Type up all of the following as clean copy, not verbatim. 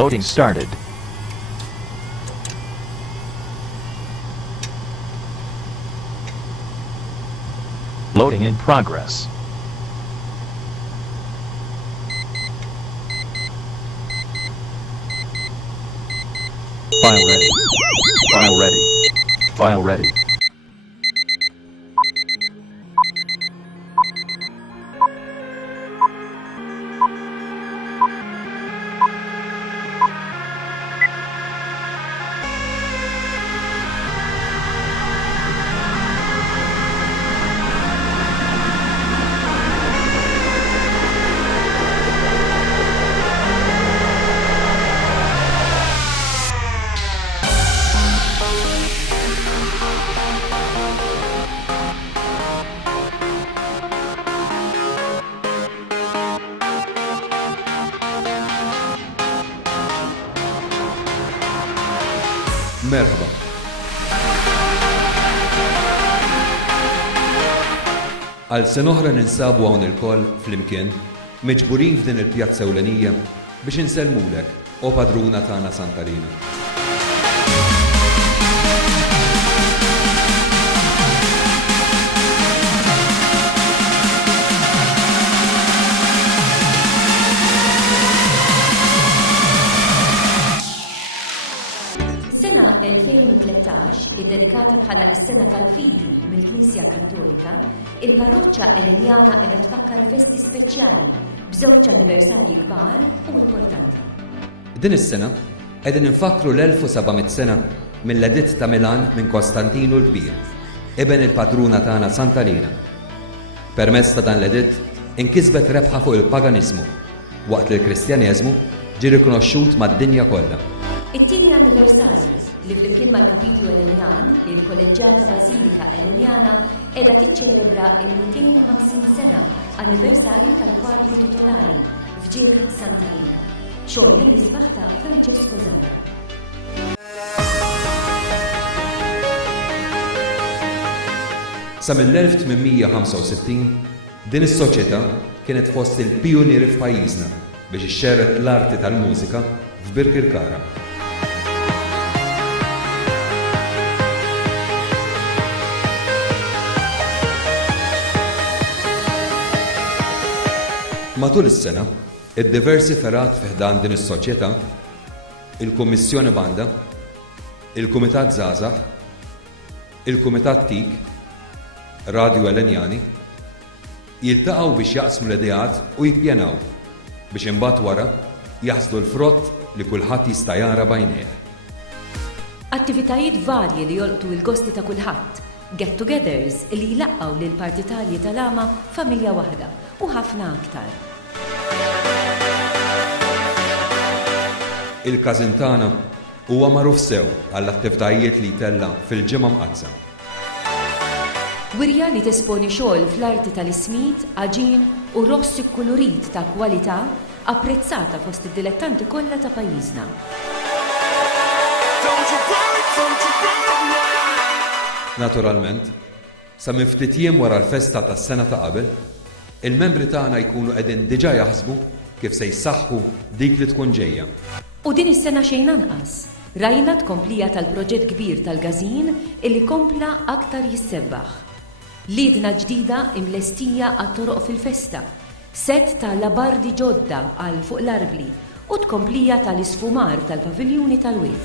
Loading started. Loading in progress. File ready. File ready. File ready. Merħba. Għal sen oħra ninsabu hawn il-koll flimkien miġburin f'din il-pjazza ewlenija biex insellmulek, o padruna tagħna Santalina. Sena 2013, id-dedikata bħala is-Sena tal-Fidi mill-Knisja Kattolika, il-parroċċa Elenjana qiegħda tfakkar festi speċjali b'żewġ anniversarji kbar u importanti. Din is-sena qegħdin infakru l-1700 sena mill-editt ta' Milan minn Kostantinu l-Kbir, eben il-patruna tagħna Santalina. Permezz ta' dan l-editt inkisbet rebħa fuq il-paganiżmu, waqt li l-Kristjaneżmu ġie rikonoxxut mad-dinja kollha. It-tieni anniversarju li flimkien mal-Kapitlu Elenjan, il-Kolleġġjata Bażilika Elenjana qiegħda tiċċelebra il-250 sena anniversarju tal-kwadru titolari f'ġieħ Santalina, xogħol li sbaħ ta' Francesco Zara. Sa mill-1865 din is-soċjetà kienet fost il-pjunieri f'pajjiżna biex ixxerret l-arti tal-mużika f'Birkirkara. Matul is-sena, id-diversi ferat fiħdan din is-soċjetà, il-Kummissjoni Banda, il-Kumitat Żgħażagħ, il-Kumitat Tik, Radio Elenjani, jiltaqgħu biex jaqsmu l-ideat u jippjanaw biex imbagħad wara jaħsdu l-frott li kulħadd jista' jara bajnejh. Attivitajiet varji li jolqtu l-gosti ta' kulħadd, get-togethers li jlaqqgħu lil partitarji tal-ama familja waħda u ħafna aktar. Il-każin tagħna huwa magħruf sew għall-attivitajiet li jtella fil-ġimgħa mqazza. Wirja li tesponi xogħol fl-arti tal-ismid, aġin u rossi kulurit ta' kwalità apprezzata fost id-dilettanti kollha ta' pajjiżna. Naturalment, sa minn ftit jiem wara l-festa tas-sena ta' qabel, il-membri tagħna jkunu qegħdin diġà jaħsbu kif se jsaħħu dik li tkun ġejja. U din is-sena xejn anqas, rajna tkomplija tal-proġett kbir tal-Gażin illi kompla aktar jissebbaħ. Liedna ġdida imlestija għat-toroq fil-festa, set ta' labardi ġodda għal fuq l-arbli u tkomplija tal-isfumar tal-paviljuni tal-wied.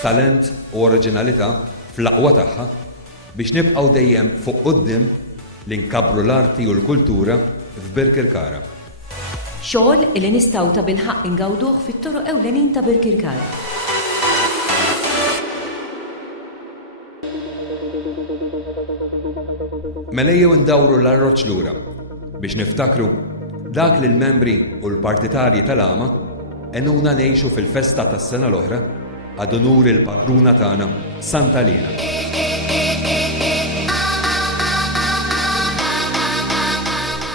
Talent u oriġinalità fl-aqwa tagħha biex nibqgħu dejjem fuq quddiem li nkabbru l-arti u l-kultura f'Birkirkara. Xogħol li nistgħu ta' bilħaq ingawduh fit-toroq ewlenin ta' Birkirkara. Mela jew ndawru l-arroġġ lura biex niftakru dak li l-membri u l-partitarji tal-ama enuna ngħixu fil-festa tas-sena l-oħra għad onur il-patruna tagħna Santalina.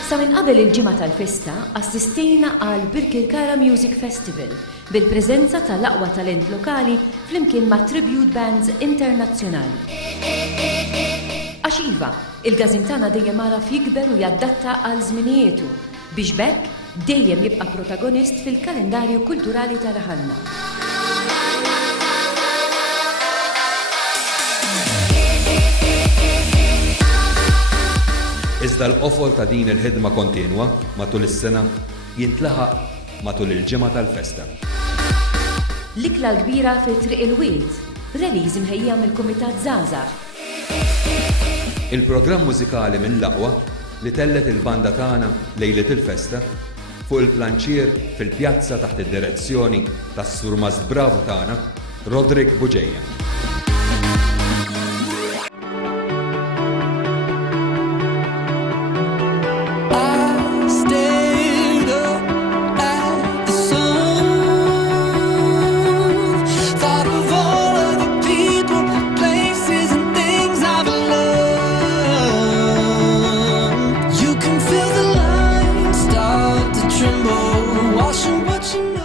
Sa minn qabel il-ġimgħa tal-festa assistejna għal Birkirkara Music Festival bil-preżenza tal-aqwa talent lokali flimkien ma' tribute bands internazzjonali. Għax iva, Il-gazin tagħna dejjem ara jikber u jaddatta għal żminietu biex bekk dejjem jibqa' protagonist fil-kalendarju kulturali tal-ħalna. Iżda l-qofol ta' din il-ħidma kontinwa matul is-sena jintlaħaq matul il-ġimgħa tal-festa. L-ikla l-kbira fil-Triq il-Wild, reliż imħejja mill-Kumitat Żgħażagħ. Il-programm mużikali mill-aqwa li tellet il-banda tagħna lejlet il-festa fuq il-planċier fil-pjazza taħt id-direzzjoni tas-Sur Mast Bravu tagħna, Rodrik Buġejja.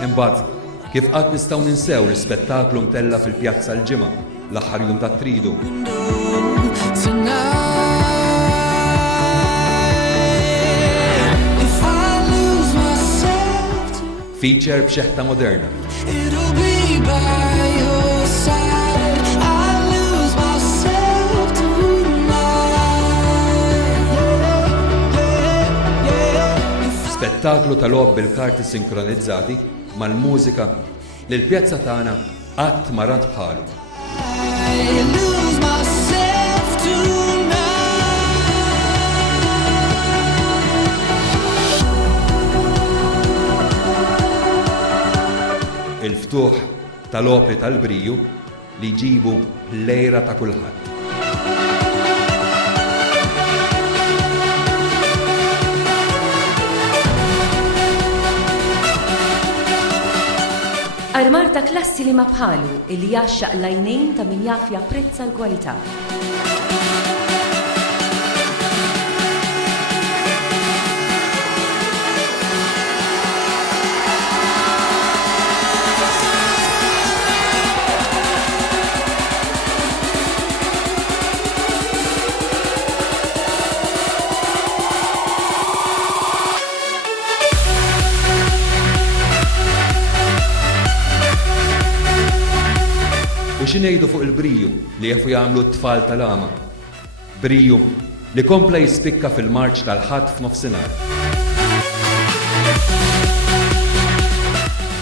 Imbagħad, kif qatt nistgħu ninsew l-ispettaklu mtella fil-pjazza l-ġimgħa l-aħħar jum tat-Tridu. Feature b'xeħta moderna. Spettaklu tal-logħob bil-karti sinkronizzati mal-mużika li l-pjazza tagħna qatt ma rat bħalu. Il-ftuħ tal-opri tal-Briju li jġibu l-lejra ta' kulħadd. Armar ta' klassi li ma bħalu illi jaxxaq l-għajnejn ta' min jaf japprezza l-kwalità. U xinejdu fuq il-Briju li jafu jagħmlu t-tfal tal-għama. Briju li kompla jispikka fil-marċ tal-ħadd f'nofsinhar.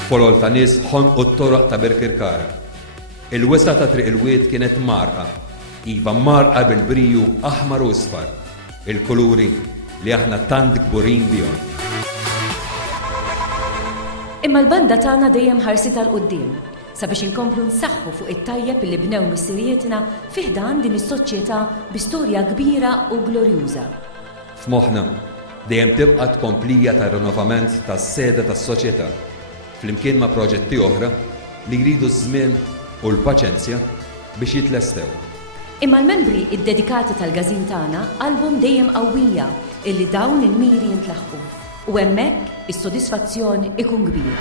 Folol ta' nies ħonqu t-toroq ta' Birkirkara. Il-wesa ta' Triq il-Wied kienet marqa, iva marqa bil-Briju aħmar u sfar, il-kuluri li aħna tant kburin bihom. Imma l-banda tagħna dejjem ħarsi tal-qudiem sabiex inkomplu nsaħħu fuq it-tajjeb li bnew missirietna fiħdan din is-soċjetà bi storja kbira u glorjuża. F'moħħna dejjem tibqa' tkomplija tar-rinnovament tas-seda tas-soċjetà flimkien ma' proġetti oħra li jridu żmien u l-paċenzja biex jitlestew. Imma l-membri id-dedikati tal-gazin tagħna album dejjem qawwija illi dawn il-miri jintlaħqu u hemmhekk is-sodisfazzjon ikun kbir.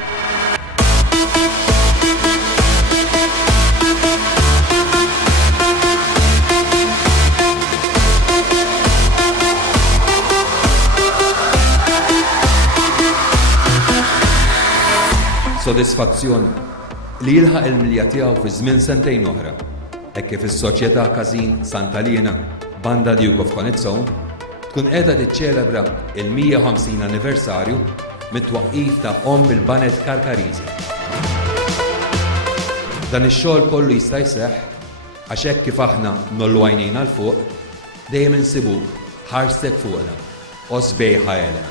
Sodisfazzjon li jilħaq il-milja tiegħu fi żmien sentejn oħra, hekk kif is-soċjetà Każin Santalina Banda Duke of Connezzow tkun qiegħda tiċċelebra il-150 anniversarju mit-twaqqif ta' il-Banet Karkariżi. Dan ix-xogħol kollu jista' jseħħ għax hekk kif aħna nollu għajnejna l fuq dejjem insibu ħarstek fuqna u sbejħa Elena.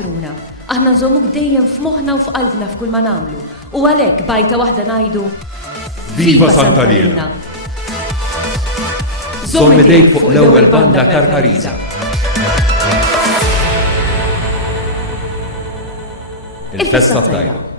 patruna. Aħna nżommuk dejjem f'moħħna u f'qalbna f'kull ma nagħmlu. U għalhekk bajta waħda ngħidu Viva Santalina! Żomm idejk fuq l-ewwel banda Karkariża. Il-festa tajba.